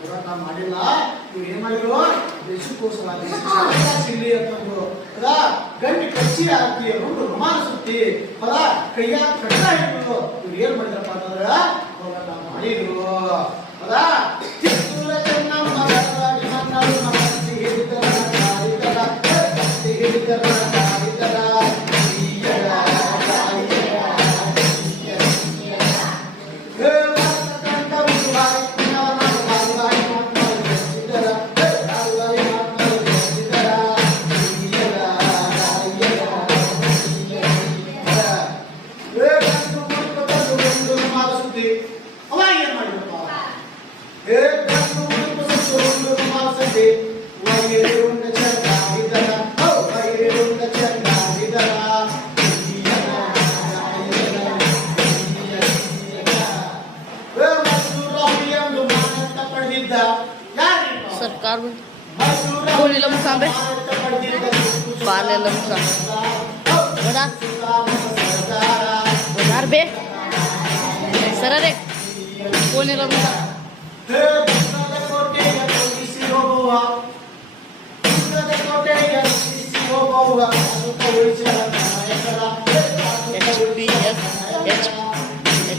ಹೋರಾಟ ಮಾಡಿಲ್ಲ. ಇವ್ರು ಏನ್ ಮಾಡಿದ್ರು, ದೇಶಕ್ಕೋಸ್ಕರ ಸಿಗ್ಲಿ ಅಂತಂದ್ರು. ಗಂಟೆ ಕಚ್ಚಿ ಹಾಕಿ ರುಮಾನ ಸುತ್ತಿ ಕೈಯ ಕಟ್ಟ ಹಿಡಿದ್ರು. ಇವ್ರು ಏನ್ ಮಾಡಿದ್ರಪ್ಪ ಅಂತಂದ್ರ ಹೋರಾಟ ಮಾಡಿದ್ರು. ಕಿತ್ತೂರ ಚೆನ್ನಮ್ಮ सरकार गोली लमसांबे पाले लमसा बड़ा बाजार बे सर रे गोली लमसा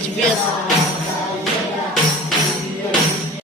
HBS